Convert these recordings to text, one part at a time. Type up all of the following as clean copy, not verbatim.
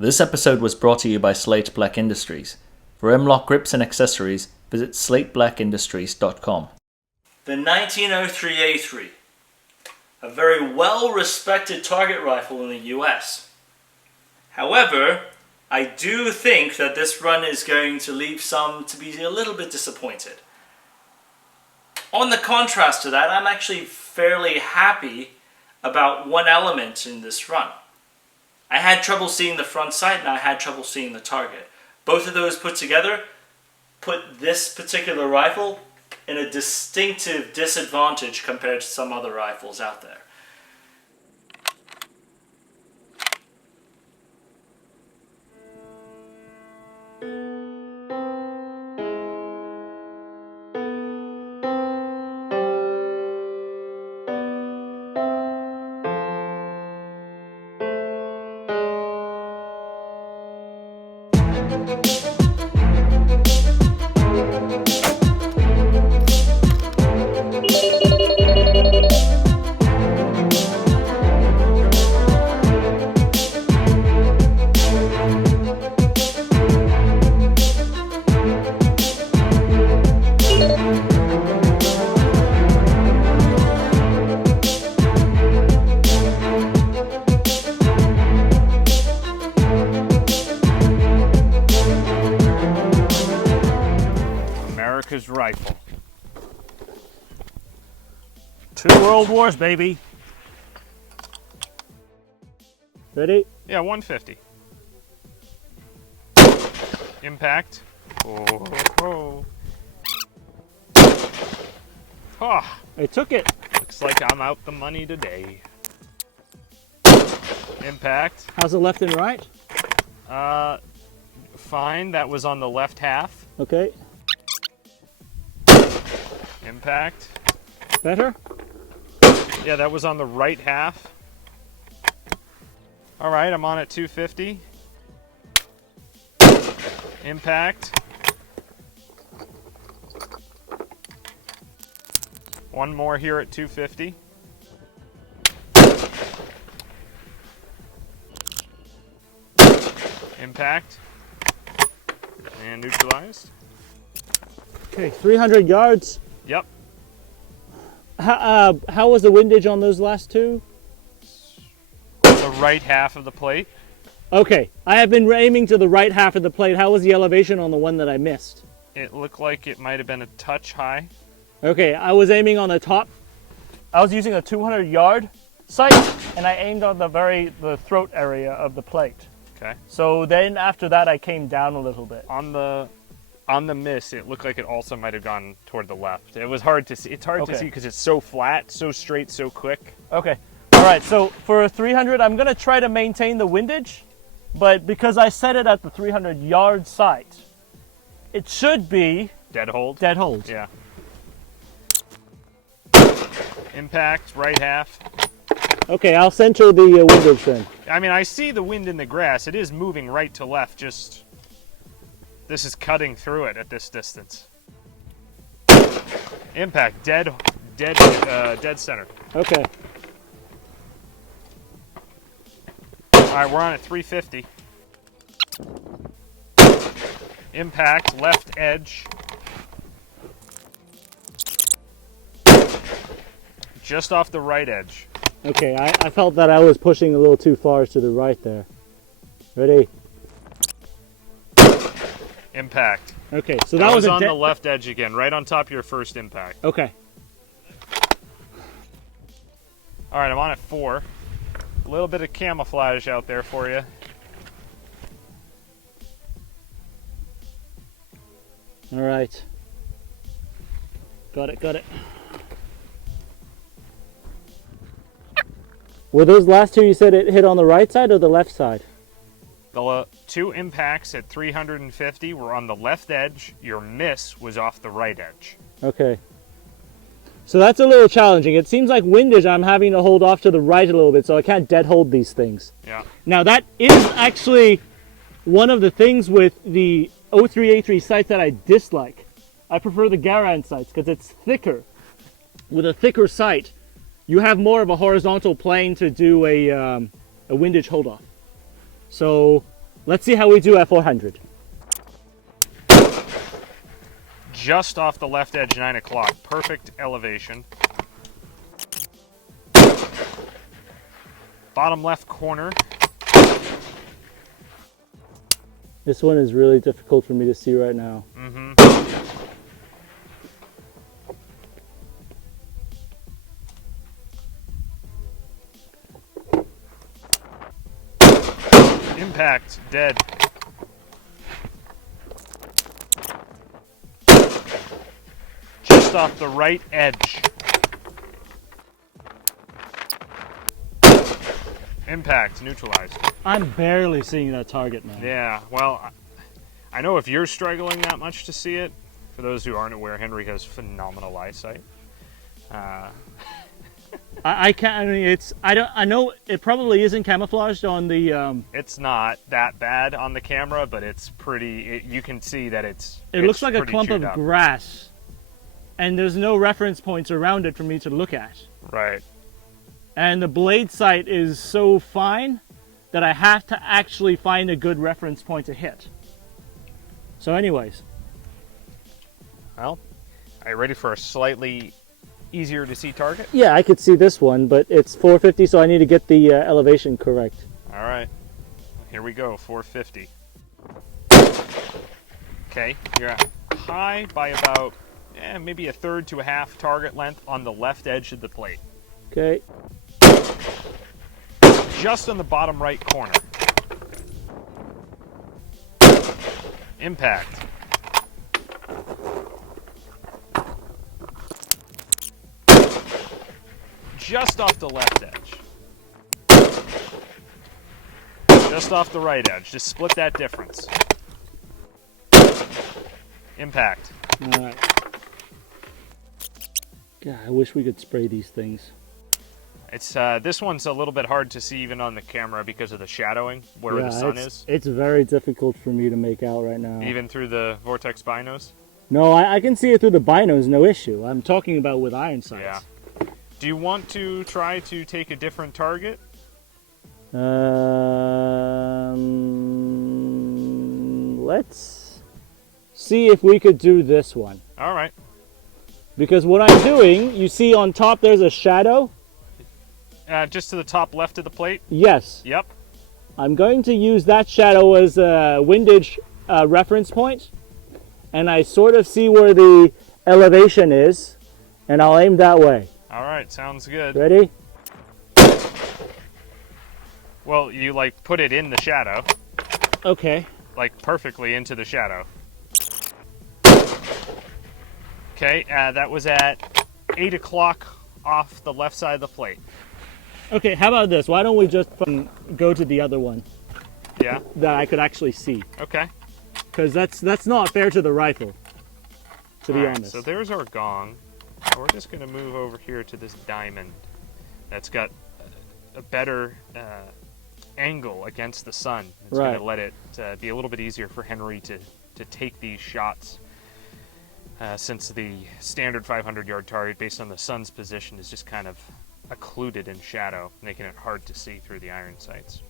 This episode was brought to you by Slate Black Industries. For M-LOK grips and accessories, visit slateblackindustries.com. The 1903a3, a very well-respected target rifle in the US. However, I do think that this run is going to leave some to be a little bit disappointed. On the contrast to that, I'm actually fairly happy about one element in this run. I had trouble seeing the front sight and I had trouble seeing the target. Both of those put together put this particular rifle in a distinctive disadvantage compared to some other rifles out there. America's rifle. 2 World Wars, baby. Ready? Yeah, 150. Impact. Oh. Oh, I took it. looks like I'm out the money today. Impact. How's the left and right? Fine. That was on the left half. Okay. Impact. Better? Yeah, that was on the right half. All right, I'm on at 250. Impact. One more here at 250. Impact. And neutralized. Okay, 300 yards. Yep. How was the windage on those last two? The right half of the plate. Okay, I have been aiming to the right half of the plate. How was the elevation on the one that I missed? It looked like it might have been a touch high. Okay, I was aiming on the top. I was using a 200-yard sight, and I aimed on the throat area of the plate. Okay. So then after that, I came down a little bit. On the miss, it looked like it also might have gone toward the left. It was hard to see. It's hard to see because it's so flat, so straight, so quick. Okay. All right, so for a 300, I'm going to try to maintain the windage, but because I set it at the 300-yard sight, it should be... Dead hold? Dead hold. Yeah. Impact, right half. Okay, I'll center the windage then. I mean, I see the wind in the grass. It is moving right to left, just... This is cutting through it at this distance. Impact, dead center. Okay. All right, we're on at 350. Impact, left edge. Just off the right edge. Okay, I felt that I was pushing a little too far to the right there. Ready? Impact. Okay, so that was on the left edge again, right on top of your first impact. Okay. All right, I'm on at 4. A little bit of camouflage out there for you. All right. Got it. Were those last two you said it hit on the right side or the left side? The 2 impacts at 350 were on the left edge. Your miss was off the right edge. Okay. So that's a little challenging. It seems like windage I'm having to hold off to the right a little bit, so I can't dead hold these things. Yeah. Now that is actually one of the things with the 03a3 sights that I dislike. I prefer the Garand sights because it's thicker. With a thicker sight, you have more of a horizontal plane to do a windage hold off. So Let's see how we do at 400. Just off the left edge, 9 o'clock. Perfect elevation. Bottom left corner. This one is really difficult for me to see right now. Mm-hmm. Impact, dead. Just off the right edge. Impact, neutralized. I'm barely seeing that target, man. Yeah, well, I know if you're struggling that much to see it, for those who aren't aware, Henry has phenomenal eyesight. I can't. I mean, it's. I don't. I know it probably isn't camouflaged on the. It's not that bad on the camera, but it's pretty. You can see that it's. It looks like a clump of grass, and there's no reference points around it for me to look at. Right. And the blade sight is so fine that I have to actually find a good reference point to hit. So, anyways. Well, are you ready for a slightly easier to see target? Yeah, I could see this one, but it's 450, so I need to get the elevation correct. All right, here we go, 450. Okay, you're high by about maybe a third to a half target length on the left edge of the plate. Okay. Just on the bottom right corner. Impact. Just off the left edge. Just off the right edge. Just split that difference. Impact. All right. God, I wish we could spray these things. It's this one's a little bit hard to see even on the camera because of the shadowing where the sun is. It's very difficult for me to make out right now. Even through the Vortex binos? No, I can see it through the binos, no issue. I'm talking about with iron sights. Yeah. Do you want to try to take a different target? Let's see if we could do this one. All right. Because what I'm doing, you see on top there's a shadow? Just to the top left of the plate? Yes. Yep. I'm going to use that shadow as a windage reference point, and I sort of see where the elevation is, and I'll aim that way. All right, sounds good. Ready? Well, you like put it in the shadow. Okay. Like perfectly into the shadow. Okay, that was at 8 o'clock off the left side of the plate. Okay, how about this? Why don't we just go to the other one? Yeah. That I could actually see. Okay. Because that's not fair to the rifle, to be honest. So there's our gong. We're just going to move over here to this diamond that's got a better angle against the sun. It's going to let it be a little bit easier for Henry to take these shots. Since the standard 500-yard target based on the sun's position is just kind of occluded in shadow, making it hard to see through the iron sights.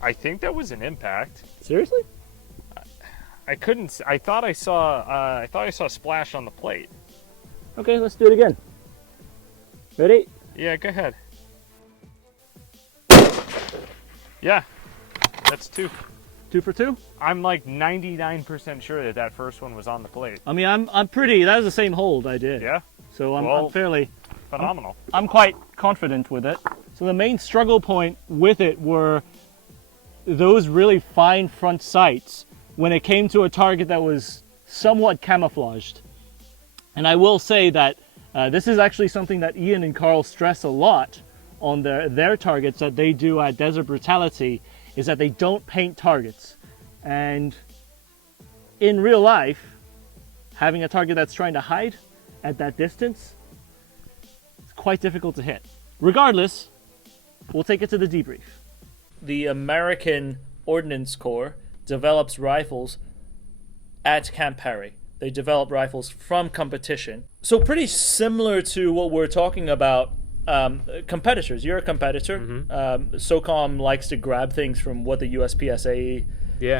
I think that was an impact. Seriously? I couldn't. I thought I saw a splash on the plate. Okay, let's do it again. Ready? Yeah, go ahead. Yeah, that's 2. 2 for 2? I'm like 99% sure that first one was on the plate. I mean, I'm pretty. That was the same hold I did. Yeah. So I'm fairly phenomenal. I'm quite confident with it. So the main struggle point with it were those really fine front sights when it came to a target that was somewhat camouflaged. And I will say that this is actually something that Ian and Carl stress a lot on their targets that they do at Desert Brutality, is that they don't paint targets. And in real life, having a target that's trying to hide at that distance, it's quite difficult to hit. Regardless, we'll take it to the debrief. The American Ordnance Corps develops rifles at Camp Perry. They develop rifles from competition. So pretty similar to what we're talking about competitors. You're a competitor. SOCOM likes to grab things from what the USPSA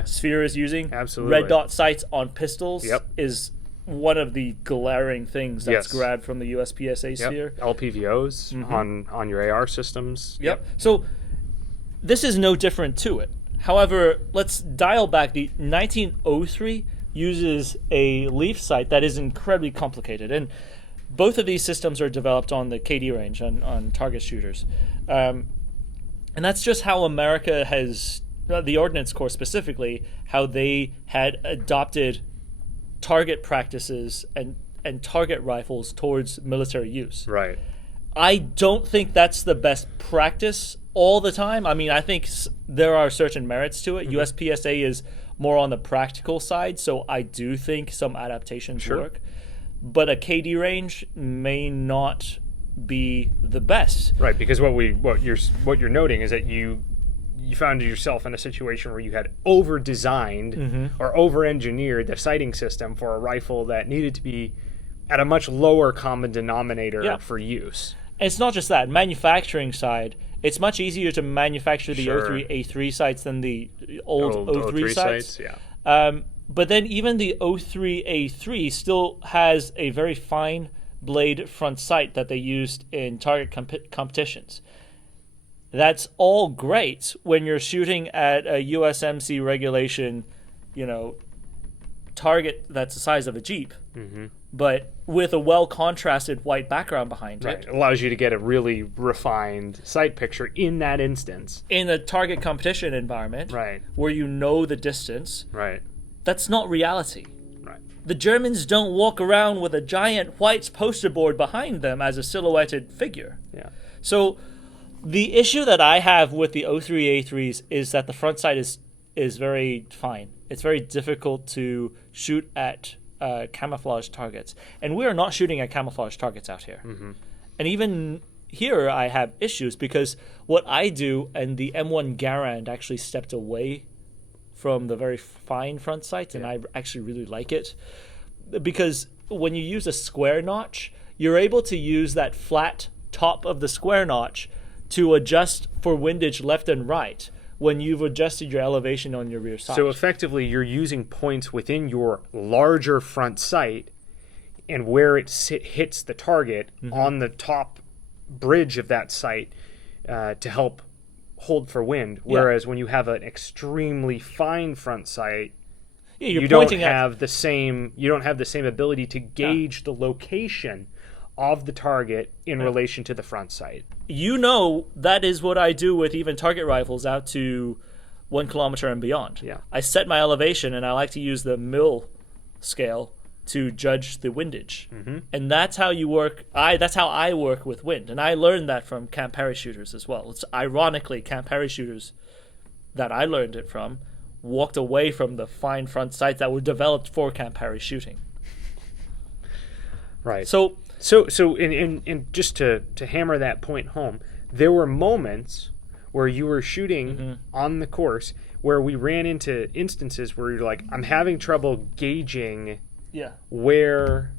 sphere is using. Absolutely. Red dot sights on pistols is one of the glaring things that's grabbed from the USPSA sphere. LPVOs on your AR systems. So this is no different to it. However, let's dial back. The 1903 uses a leaf sight that is incredibly complicated, and both of these systems are developed on the KD range, on target shooters. And that's just how America has, the Ordnance Corps specifically, how they had adopted target practices and target rifles towards military use. Right. I don't think that's the best practice all the time. I mean, I think there are certain merits to it. USPSA is more on the practical side, so I do think some adaptations work. But a KD range may not be the best. Right, because what you're noting is that you found yourself in a situation where you had over-designed or over-engineered the sighting system for a rifle that needed to be at a much lower common denominator for use. And it's not just that. Manufacturing side, it's much easier to manufacture the 03A3 sights than the old 03 sights. But then even the 03A3 still has a very fine blade front sight that they used in target competitions. That's all great when you're shooting at a USMC regulation, target that's the size of a Jeep, but with a well-contrasted white background behind it. It allows you to get a really refined sight picture in that instance. In a target competition environment, where you know the distance, that's not reality. The Germans don't walk around with a giant white poster board behind them as a silhouetted figure. So the issue that I have with the 03A3s is that the front sight is very fine. It's very difficult to shoot at camouflage targets. And we are not shooting at camouflage targets out here. And even here I have issues because what I do, and the M1 Garand actually stepped away from the very fine front sights, and I actually really like it. Because when you use a square notch, you're able to use that flat top of the square notch to adjust for windage left and right when you've adjusted your elevation on your rear sight. So effectively, you're using points within your larger front sight and where it hits the target on the top bridge of that sight to help hold for wind. Whereas when you have an extremely fine front sight, you don't have the same ability to gauge the location of the target in relation to the front sight. That is what I do with even target rifles out to 1 kilometer and beyond. I set my elevation, and I like to use the mil scale to judge the windage. And that's how you work. That's how I work with wind. And I learned that from camp parachuters as well. It's ironically camp parachuters that I learned it from walked away from the fine front sights that were developed for camp parachuting. So just to hammer that point home, there were moments where you were shooting on the course where we ran into instances where you're like, I'm having trouble gauging where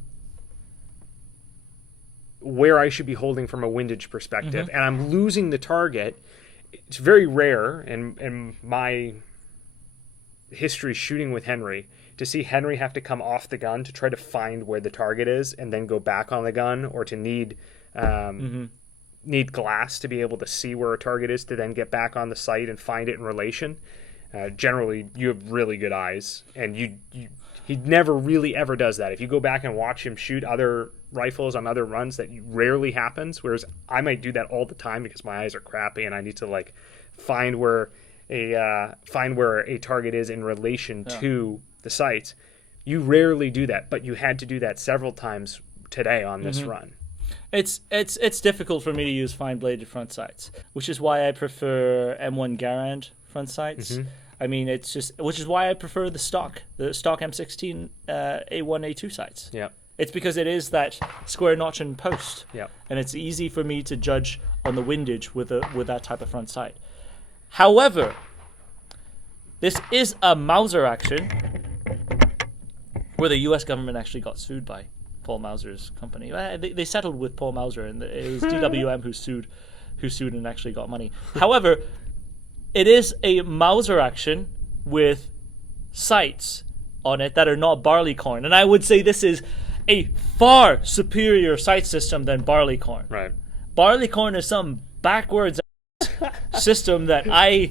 I should be holding from a windage perspective, and I'm losing the target. It's very rare in my history shooting with Henry to see Henry have to come off the gun to try to find where the target is and then go back on the gun, or to need glass to be able to see where a target is to then get back on the sight and find it in relation. Generally, you have really good eyes, and he never really ever does that. If you go back and watch him shoot other rifles on other runs, that rarely happens, whereas I might do that all the time because my eyes are crappy and I need to find where a target is in relation to the sights. You rarely do that, but you had to do that several times today on this run. It's difficult for me to use fine bladed front sights, which is why I prefer M1 Garand front sights. I mean, which is why I prefer the stock M16 A1 A2 sights. It's because it is that square notch and post, and it's easy for me to judge on the windage with that type of front sight. However, this is a Mauser action where the U.S. government actually got sued by Paul Mauser's company. They settled with Paul Mauser, and it was DWM who sued and actually got money. However, it is a Mauser action with sights on it that are not barleycorn, and I would say this is a far superior sight system than barleycorn. Right. Barleycorn is some backwards system that I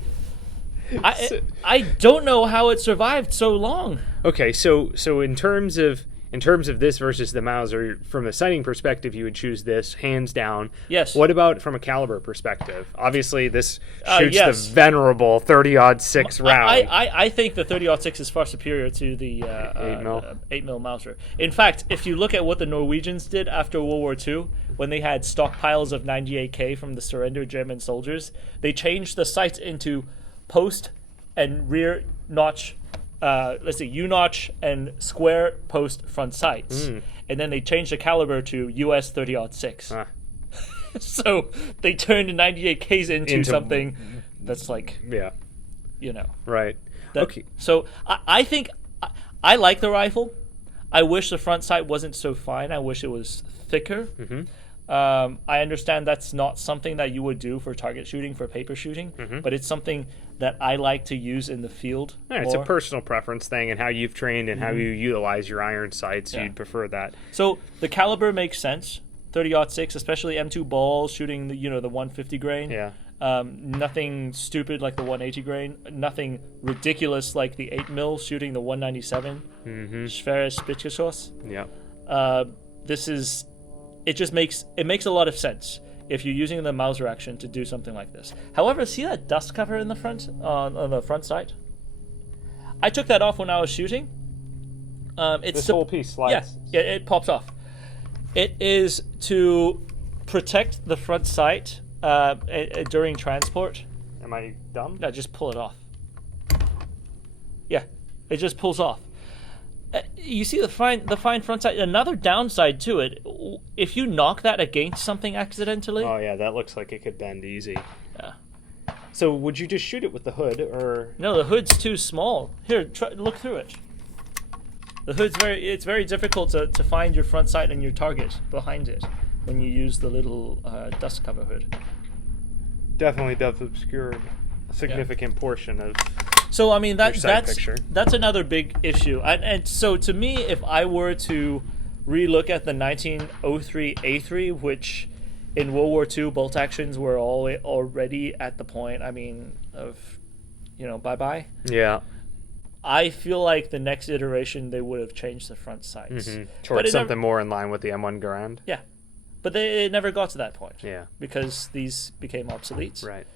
don't know how it survived so long. Okay, so in terms of this versus the Mauser, from a sighting perspective, you would choose this hands down. Yes. What about from a caliber perspective? Obviously, this shoots yes. the venerable 30-06 round. I think the 30-06 is far superior to the 8 mil Mauser. In fact, if you look at what the Norwegians did after World War II, when they had stockpiles of 98K from the surrendered German soldiers, they changed the sights into post and rear notch. U-notch and square post front sights. And then they changed the caliber to US 30-06. So they turned 98Ks into something that's like, Right. Okay. So I think I like the rifle. I wish the front sight wasn't so fine. I wish it was thicker. I understand that's not something that you would do for target shooting, for paper shooting, but it's something that I like to use in the field. Yeah, it's a personal preference thing, and how you've trained and how you utilize your iron sights. You'd prefer that. So the caliber makes sense. 30-06, especially M2 balls shooting the 150 grain. Yeah. Nothing stupid like the 180 grain. Nothing ridiculous like the 8 mil shooting the 197. Schweres Spitzgeschoss. Yeah. It makes a lot of sense if you're using the Mauser action to do something like this. However, see that dust cover in the front on the front sight? I took that off when I was shooting. This whole piece slides. Yeah, it pops off. It is to protect the front sight during transport. Am I dumb? No, just pull it off. Yeah, it just pulls off. You see the fine front sight. Another downside to it, if you knock that against something accidentally. Oh yeah, that looks like it could bend easy. Yeah. So would you just shoot it with the hood, or? No, the hood's too small. Here, look through it. The hood's it's very difficult to find your front sight and your target behind it when you use the little dust cover hood. Definitely does obscure a significant portion of. So I mean that's picture. That's another big issue, and so to me, if I were to relook at the 1903a3, which in World War II bolt actions were already at the point, I mean, of bye bye. Yeah. I feel like the next iteration they would have changed the front sights towards something more in line with the M1 Garand. Yeah, but it never got to that point. Yeah, because these became obsolete. Right.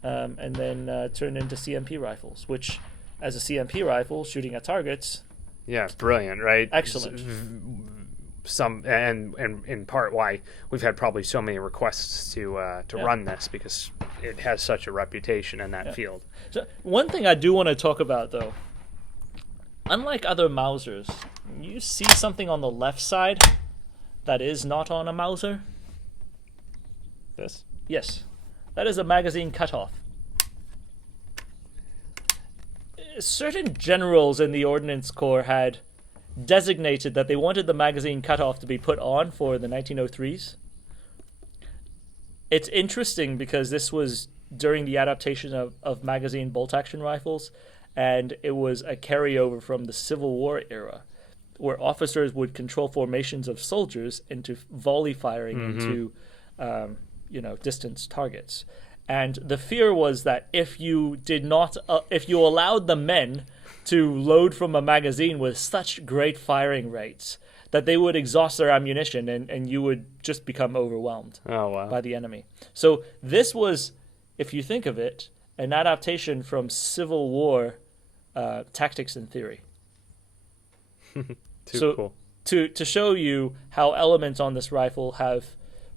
And then turned into CMP rifles, which, as a CMP rifle, shooting at targets. Yeah, brilliant, right? Excellent. And in part why we've had probably so many requests to run this, because it has such a reputation in that field. So one thing I do want to talk about, though, unlike other Mausers, you see something on the left side that is not on a Mauser? This? Yes. That is a magazine cutoff. Certain generals in the Ordnance Corps had designated that they wanted the magazine cutoff to be put on for the 1903s. It's interesting because this was during the adaptation of magazine bolt-action rifles, and it was a carryover from the Civil War era, where officers would control formations of soldiers into volley firing into distance targets. And the fear was that if you allowed the men to load from a magazine with such great firing rates, that they would exhaust their ammunition and you would just become overwhelmed by the enemy. So this was, if you think of it, an adaptation from Civil War tactics and theory. Cool. To show you how elements on this rifle have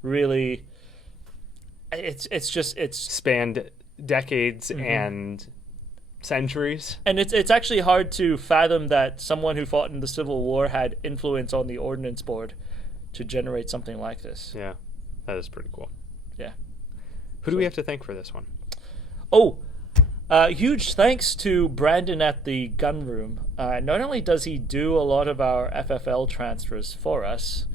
really, it's spanned decades and centuries. And it's actually hard to fathom that someone who fought in the Civil War had influence on the Ordnance Board to generate something like this. Yeah, that is pretty cool. Yeah. Who do we have to thank for this one? Huge thanks to Brandon at the Gun Room. Not only does he do a lot of our FFL transfers for us,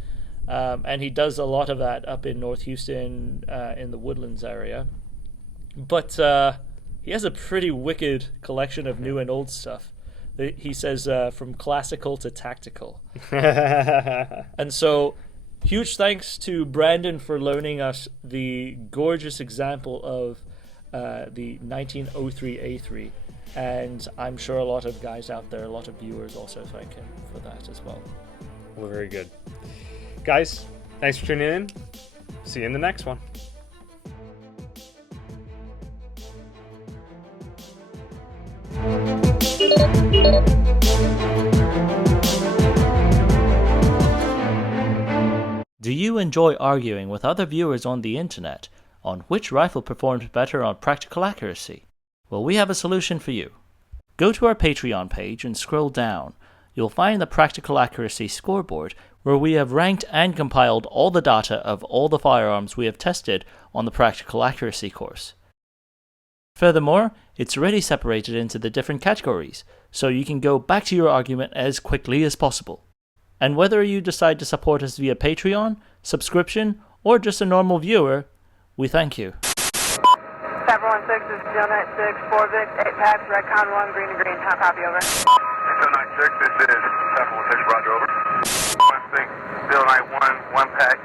and he does a lot of that up in North Houston in the Woodlands area. But he has a pretty wicked collection of new and old stuff. He says from classical to tactical. And so, huge thanks to Brandon for loaning us the gorgeous example of the 1903a3. And I'm sure a lot of guys out there, a lot of viewers also thank him for that as well. Well, very good. Guys, thanks for tuning in. See you in the next one. Do you enjoy arguing with other viewers on the internet on which rifle performs better on practical accuracy? Well, we have a solution for you. Go to our Patreon page and scroll down. You'll find the practical accuracy scoreboard where we have ranked and compiled all the data of all the firearms we have tested on the practical accuracy course. Furthermore, it's already separated into the different categories, so you can go back to your argument as quickly as possible. And whether you decide to support us via Patreon, subscription, or just a normal viewer, we thank you. 716 is 096, 4 Vic, 8 packs, Redcon 1, green to green, how copy over? 096, this is 716, roger over. 16, 091, 1 pack,